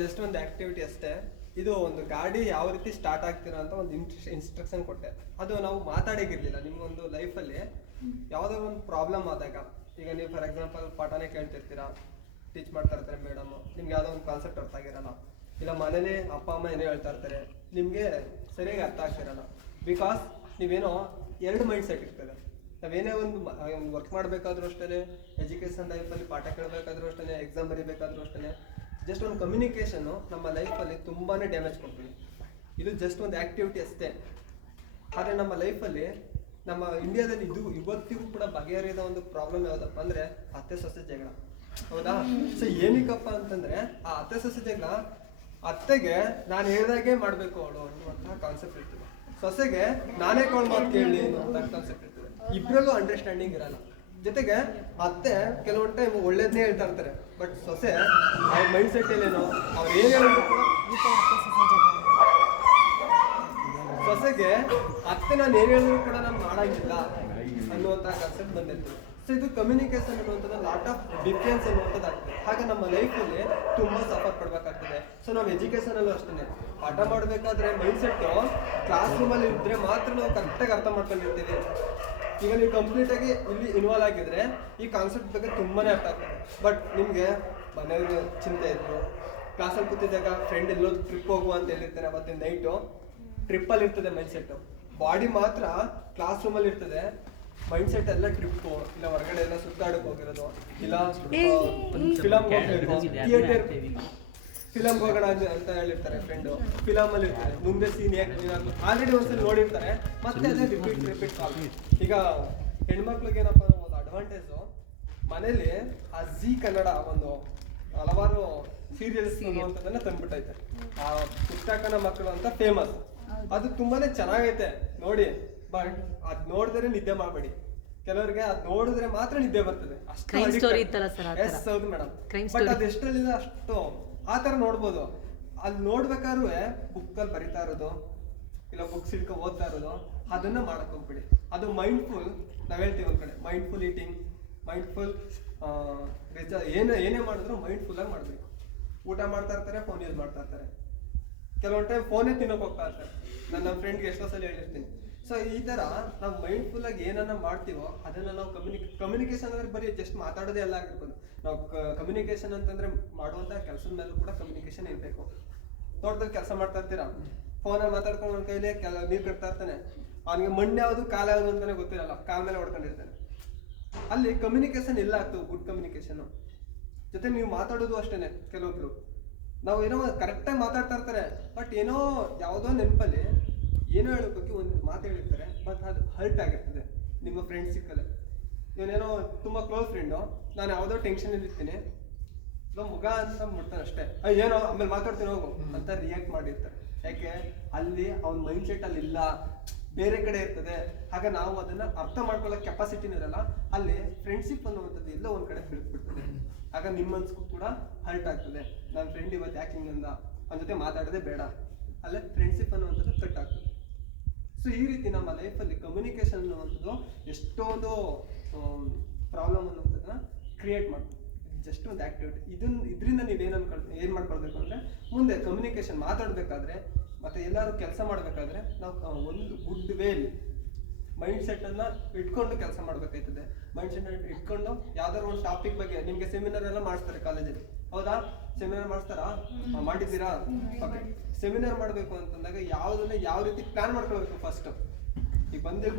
Just ಒಂದು activity ಅಷ್ಟೇ. ಇದು ಒಂದು ಗಾಡಿ ಯಾವ ರೀತಿ ಸ್ಟಾರ್ಟ್ ಆಗ್ತೀರಾ ಅಂತ ಒಂದು ಇನ್ಸ್ಟ್ರಕ್ಷನ್ ಕೊಟ್ಟೆ. ಅದು ನಾವು ಮಾತಾಡಿಗಿರ್ಲಿಲ್ಲ. ನಿಮ್ಗೊಂದು ಲೈಫಲ್ಲಿ ಯಾವುದೋ ಒಂದು ಪ್ರಾಬ್ಲಮ್ ಆದಾಗ, ಈಗ ನೀವು ಫಾರ್ ಎಕ್ಸಾಂಪಲ್ ಪಾಠನೇ ಕೇಳ್ತಿರ್ತೀರಾ, ಟೀಚ್ ಮಾಡ್ತಾ ಇರ್ತಾರೆ ಮೇಡಮ್, ನಿಮ್ಗೆ ಯಾವುದೋ ಒಂದು ಕಾನ್ಸೆಪ್ಟ್ ಅರ್ಥ ಆಗಿರಲ್ಲ, ಇಲ್ಲ ಮನೇಲಿ ಅಪ್ಪ ಅಮ್ಮ ಏನೋ ಹೇಳ್ತಾ ಇರ್ತಾರೆ, ನಿಮಗೆ ಸರಿಯಾಗಿ ಅರ್ಥ ಆಗ್ತಿರಲ್ಲ. ಬಿಕಾಸ್ ನೀವೇನೋ ಎರಡು ಮೈಂಡ್ ಸೆಟ್ ಇರ್ತದೆ. ನಾವೇನೇ ಒಂದು ವರ್ಕ್ ಮಾಡಬೇಕಾದ್ರೂ ಅಷ್ಟೇ, ಎಜುಕೇಷನ್ ಲೈಫಲ್ಲಿ ಪಾಠ ಕೇಳಬೇಕಾದ್ರೂ ಅಷ್ಟೇ, ಎಕ್ಸಾಮ್ ಬರೀಬೇಕಾದ್ರೂ ಅಷ್ಟೇ, ಜಸ್ಟ್ ಒಂದು ಕಮ್ಯುನಿಕೇಷನ್ನು ನಮ್ಮ ಲೈಫಲ್ಲಿ ತುಂಬಾ ಡ್ಯಾಮೇಜ್ ಕೊಡ್ತೀವಿ. ಇದು ಜಸ್ಟ್ ಒಂದು ಆ್ಯಕ್ಟಿವಿಟಿ ಅಷ್ಟೇ. ಆದರೆ ನಮ್ಮ ಲೈಫಲ್ಲಿ, ನಮ್ಮ ಇಂಡಿಯಾದಲ್ಲಿ ಇದು ಇವತ್ತಿಗೂ ಕೂಡ ಬಗೆಹರಿಯದ ಒಂದು ಪ್ರಾಬ್ಲಮ್ ಯಾವುದಪ್ಪ ಅಂದರೆ ಅತ್ತೆ ಸೊಸೆ ಜಗಳ. ಹೌದಾ? ಸೊ ಏನಕ್ಕಪ್ಪ ಅಂತಂದರೆ, ಆ ಅತ್ತೆ ಸೊಸೆ ಜಗಳ, ಅತ್ತೆಗೆ ನಾನು ಹೇಳ್ದಾಗೆ ಮಾಡಬೇಕು ಅವಳು ಅನ್ನುವಂತಹ ಕಾನ್ಸೆಪ್ಟ್ ಇರ್ತದೆ. ಸೊಸೆಗೆ ನಾನೇ ಕಾಲ್ ಮಾತು ಕೇಳಿ ಅನ್ನುವಂಥ ಕಾನ್ಸೆಪ್ಟ್ ಇರ್ತದೆ. ಇಬ್ಬರಲ್ಲೂ ಅಂಡರ್ಸ್ಟ್ಯಾಂಡಿಂಗ್ ಇರಲ್ಲ. ಜೊತೆಗೆ ಅತ್ತೆ ಕೆಲವೊಂದು ಟೈಮ್ ಒಳ್ಳೇದನ್ನೇ ಹೇಳ್ತಾ ಇರ್ತಾರೆ, ಬಟ್ ಸೊಸೆ ಅವ್ರ ಮೈಂಡ್ ಸೆಟ್ ಏನೇನೋ ಅವ್ರು ಏನು ಹೇಳಿದ್ರು ಕೂಡ ಸೊಸೆಗೆ ಅತ್ತೆ ನಾನು ಏನು ಹೇಳಿದ್ರು ಕೂಡ ನಾನು ಮಾಡಂಗಿಲ್ಲ ಅನ್ನುವಂಥ ಕಾನ್ಸೆಪ್ಟ್ ಬಂದಿರ್ತದೆ. ಸೊ ಇದು ಕಮ್ಯುನಿಕೇಶನ್ ಅನ್ನುವಂಥದ್ದು ಲಾಟ್ ಆಫ್ ಡಿಫ್ರೆನ್ಸ್ ಅನ್ನುವಂಥದ್ದು ಆಗ್ತದೆ. ಹಾಗೆ ನಮ್ಮ ಲೈಫಲ್ಲಿ ತುಂಬ ಸಫರ್ ಪಡ್ಬೇಕಾಗ್ತದೆ. ಸೊ ನಾವು ಎಜುಕೇಷನಲ್ಲೂ ಅಷ್ಟೇ, ಪಾಠ ಮಾಡಬೇಕಾದ್ರೆ ಮೈಂಡ್ ಸೆಟ್ಟು ಕ್ಲಾಸ್ ರೂಮಲ್ಲಿ ಇದ್ದರೆ ಮಾತ್ರ ನಾವು ಕರೆಕ್ಟಾಗಿ ಅರ್ಥ ಮಾಡ್ಕೊಂಡಿರ್ತೀವಿ. ಈಗ ನೀವು ಕಂಪ್ಲೀಟಾಗಿ ಇಲ್ಲಿ ಇನ್ವಾಲ್ವ್ ಆಗಿದ್ರೆ ಈ ಕಾನ್ಸೆಪ್ಟ್ ಬಗ್ಗೆ ತುಂಬಾ ಅರ್ಥ ಆಗ್ತದೆ. ಬಟ್ ನಿಮಗೆ ಮನೆಯವ್ರಿಗೆ ಚಿಂತೆ ಇದ್ರು, ಕ್ಲಾಸಲ್ಲಿ ಕೂತಿದ್ದಾಗ ಫ್ರೆಂಡ್ ಎಲ್ಲೋ ಟ್ರಿಪ್ ಹೋಗುವ ಅಂತ ಹೇಳಿರ್ತಾರೆ, ಅವತ್ತಿನ ನೈಟು ಟ್ರಿಪ್ಪಲ್ಲಿ ಇರ್ತದೆ ಮೈಂಡ್ ಸೆಟ್ಟು. ಬಾಡಿ ಮಾತ್ರ ಕ್ಲಾಸ್ ರೂಮಲ್ಲಿ ಇರ್ತದೆ, ಮೈಂಡ್ ಸೆಟ್ ಎಲ್ಲ ಟ್ರಿಪ್ಪು, ಇಲ್ಲ ಹೊರಗಡೆ ಎಲ್ಲ ಸುತ್ತಾಡಕ್ಕೆ ಹೋಗಿರೋದು, ಇಲ್ಲ ಫಿಲಮ್ಗೆ ಹೋಗ್ಬೇಕು, ಥಿಯೇಟರ್ ಫಿಲಮ್ಗೆ ಹೋಗೋಣ ಅಂತ ಹೇಳಿರ್ತಾರೆ ಫ್ರೆಂಡು. ಫಿಲಮಲ್ಲಿ ಇರ್ತಾರೆ, ಮುಂದೆ ಸೀನ್ ಆಲ್ರೆಡಿ ಒಂದ್ಸಲ ನೋಡಿರ್ತಾರೆ, ಮತ್ತೆ ಅದೇ ರಿಪೀಟ್ ಕಾಲ್. ಈಗ ಹೆಣ್ಮಕ್ಳಿಗೆ ಏನಪ್ಪ ಒಂದು ಅಡ್ವಾಂಟೇಜು, ಮನೇಲಿ ಆ ಜಿ ಕನ್ನಡ ಒಂದು ಹಲವಾರು ಸೀರಿಯಲ್ಸ್ ಅನ್ನುವಂಥದ್ದನ್ನ ತಂದ್ಬಿಟ್ಟೈತೆ. ಆ ಪುಸ್ತಕನ ಮಕ್ಕಳು ಅಂತ ಫೇಮಸ್, ಅದು ತುಂಬಾನೇ ಚೆನ್ನಾಗೈತೆ ನೋಡಿ. ಬಟ್ ಅದ್ ನೋಡಿದ್ರೆ ನಿದ್ದೆ ಮಾಡಬೇಡಿ. ಕೆಲವರಿಗೆ ಅದ್ ನೋಡಿದ್ರೆ ಮಾತ್ರ ನಿದ್ದೆ ಬರ್ತದೆ, ಅಷ್ಟು. ಎಸ್, ಹೌದು ಮೇಡಮ್. ಬಟ್ ಅದು ಎಷ್ಟರಲ್ಲಿದೆ ಅಷ್ಟು ಆ ಥರ ನೋಡ್ಬೋದು. ಅಲ್ಲಿ ನೋಡ್ಬೇಕಾದ್ರೂ ಬುಕ್ಕಲ್ಲಿ ಬರಿತಾ ಇರೋದು, ಇಲ್ಲ ಬುಕ್ಸ್ ಇಟ್ಕೊಂಡು ಓದ್ತಾ ಇರೋದು, ಅದನ್ನ ಮಾಡಕ್ ಹೋಗ್ಬಿಡಿ. ಅದು ಮೈಂಡ್ಫುಲ್, ನಾವ್ ಹೇಳ್ತೀವಿ ಒಂದ್ ಕಡೆ ಮೈಂಡ್ಫುಲ್ ಈಟಿಂಗ್, ಮೈಂಡ್ಫುಲ್ ಏನೇ ಮಾಡಿದ್ರು ಮೈಂಡ್ಫುಲ್ ಆಗಿ ಮಾಡ್ಬೇಕು. ಊಟ ಮಾಡ್ತಾ ಇರ್ತಾರೆ, ಫೋನ್ ಯೂಸ್ ಮಾಡ್ತಾ ಇರ್ತಾರೆ, ಕೆಲವೊಂದು ಟೈಮ್ ಫೋನೇ ತಿನ್ನೋಕೆ ಹೋಗ್ತಾ ಇರ್ತಾರೆ. ನನ್ನ ಫ್ರೆಂಡ್ಗೆ ಎಷ್ಟೋ ಸಲ ಹೇಳಿರ್ತೀನಿ. ಸೊ ಈ ಥರ ನಾವು ಮೈಂಡ್ಫುಲ್ ಆಗಿ ಏನನ್ನ ಮಾಡ್ತೀವೋ ಅದನ್ನ ನಾವು ಕಮ್ಯುನಿಕೇಶನ್ ಅಂದ್ರೆ ಬರೀ ಜಸ್ಟ್ ಮಾತಾಡೋದೇ ಎಲ್ಲ ಆಗಿರ್ಬೋದು. ನಾವು ಕಮ್ಯುನಿಕೇಶನ್ ಅಂತಂದ್ರೆ ಮಾಡುವಂಥ ಕೆಲಸದ ಮೇಲೂ ಕೂಡ ಕಮ್ಯುನಿಕೇಶನ್ ಇರಬೇಕು. ತೋಟದಲ್ಲಿ ಕೆಲಸ ಮಾಡ್ತಾ ಇರ್ತೀರಾ, ಫೋನಲ್ಲಿ ಮಾತಾಡ್ಕೊಂಡು ಒಂದು ಕೈಲಿ ನೀರು ಕಟ್ತಾ ಇರ್ತಾನೆ, ಅವನಿಗೆ ಮಣ್ಣು ಯಾವುದು ಕಾಲು ಯಾವುದು ಅಂತಾನೆ ಗೊತ್ತಿರಲ್ಲ, ಕಾಲ ಮೇಲೆ ಹೊಡ್ಕೊಂಡಿರ್ತಾನೆ. ಅಲ್ಲಿ ಕಮ್ಯುನಿಕೇಶನ್ ಇಲ್ಲ ಆಗ್ತವೆ, ಗುಡ್ ಕಮ್ಯುನಿಕೇಶನ್. ಜೊತೆ ನೀವು ಮಾತಾಡೋದು ಅಷ್ಟೇನೆ. ಕೆಲವೊಬ್ರು ನಾವು ಏನೋ ಕರೆಕ್ಟಾಗಿ ಮಾತಾಡ್ತಾ ಇರ್ತಾರೆ, ಬಟ್ ಏನೋ ಯಾವುದೋ ನೆನಪಲ್ಲಿ ಏನೋ ಹೇಳೋಕ್ಕೆ ಒಂದು ಮಾತು ಹೇಳಿರ್ತಾರೆ, ಬಟ್ ಅದು ಹರ್ಟ್ ಆಗಿರ್ತದೆ ನಿಮ್ಮ ಫ್ರೆಂಡ್ ಸಿಕ್ಕಲ್ಲ. ಇವನೇನೋ ತುಂಬ ಕ್ಲೋಸ್ ಫ್ರೆಂಡು, ನಾನು ಯಾವುದೋ ಟೆನ್ಷನಲ್ಲಿ ಇರ್ತೀನಿ, ಮುಗ ಅಂತ ಮುಟ್ತಾನೆ ಅಷ್ಟೇ, ಏನೋ ಆಮೇಲೆ ಮಾತಾಡ್ತೀನಿ ಹೋಗು ಅಂತ ರಿಯಾಕ್ಟ್ ಮಾಡಿರ್ತಾರೆ. ಯಾಕೆ? ಅಲ್ಲಿ ಅವ್ನ ಮೈಂಡ್ ಸೆಟ್ ಅಲ್ಲಿ ಇಲ್ಲ, ಬೇರೆ ಕಡೆ ಇರ್ತದೆ. ಹಾಗೆ ನಾವು ಅದನ್ನ ಅರ್ಥ ಮಾಡ್ಕೊಳ್ಳೋ ಕೆಪಾಸಿಟಿನೂ ಇರಲ್ಲ. ಅಲ್ಲಿ ಫ್ರೆಂಡ್ಶಿಪ್ ಅನ್ನುವಂಥದ್ದು ಎಲ್ಲೋ ಒಂದ್ ಕಡೆ ಬಿಡ್ತದೆ. ಆಗ ನಿಮ್ಮ ಮನ್ಸಿಗೂ ಕೂಡ ಹರ್ಟ್ ಆಗ್ತದೆ. ನನ್ನ ಫ್ರೆಂಡ್ ಇವತ್ತು ಯಾಕೆ ಹಿಂಗಂದ, ಅವನ ಜೊತೆ ಮಾತಾಡೋದೇ ಬೇಡ, ಅಲ್ಲೇ ಫ್ರೆಂಡ್ಶಿಪ್ ಅನ್ನುವಂಥದ್ದು ಕಟ್ ಆಗ್ತದೆ. ಸೊ ಈ ರೀತಿ ನಮ್ಮ ಲೈಫಲ್ಲಿ ಕಮ್ಯುನಿಕೇಶನ್ ಅನ್ನುವಂಥದ್ದು ಎಷ್ಟೊಂದು ಪ್ರಾಬ್ಲಮ್ ಅನ್ನುವಂಥದ್ದನ್ನ ಕ್ರಿಯೇಟ್ ಮಾಡ್ತದೆ. ಜಸ್ಟ್ ಒಂದು ಆಕ್ಟಿವಿಟಿ. ಇದರಿಂದ ಏನು ಮಾಡ್ಕೊಳ್ಬೇಕು ಅಂದರೆ, ಮುಂದೆ ಕಮ್ಯುನಿಕೇಶನ್ ಮಾತಾಡಬೇಕಾದ್ರೆ ಮತ್ತು ಎಲ್ಲರೂ ಕೆಲಸ ಮಾಡಬೇಕಾದ್ರೆ ನಾವು ಒಂದು ಗುಡ್ ವೇಲಿ ಮೈಂಡ್ ಸೆಟ್ಟನ್ನು ಇಟ್ಕೊಂಡು ಕೆಲಸ ಮಾಡಬೇಕಾಯ್ತದೆ. ಮೈಂಡ್ ಸೆಟ್ ಇಟ್ಕೊಂಡು ಯಾವ್ದಾದ್ರು ಒಂದು ಟಾಪಿಕ್ ಬಗ್ಗೆ, ನಿಮಗೆ ಸೆಮಿನಾರ್ ಎಲ್ಲ ಮಾಡಿಸ್ತಾರೆ ಕಾಲೇಜಲ್ಲಿ, ಹೌದಾ? ಸೆಮಿನಾರ್ ಮಾಡಿಸ್ತಾರಾ? ಮಾಡಿದ್ದೀರಾ? ಓಕೆ. ಸೆಮಿನಾರ್ ಮಾಡಬೇಕು ಅಂತಂದಾಗ ಯಾವುದನ್ನ ಯಾವ ರೀತಿ ಪ್ಲಾನ್ ಮಾಡ್ಕೊಳ್ಬೇಕು ಫಸ್ಟ್. ಈಗ ಬಂದಿಲ್ಲಿ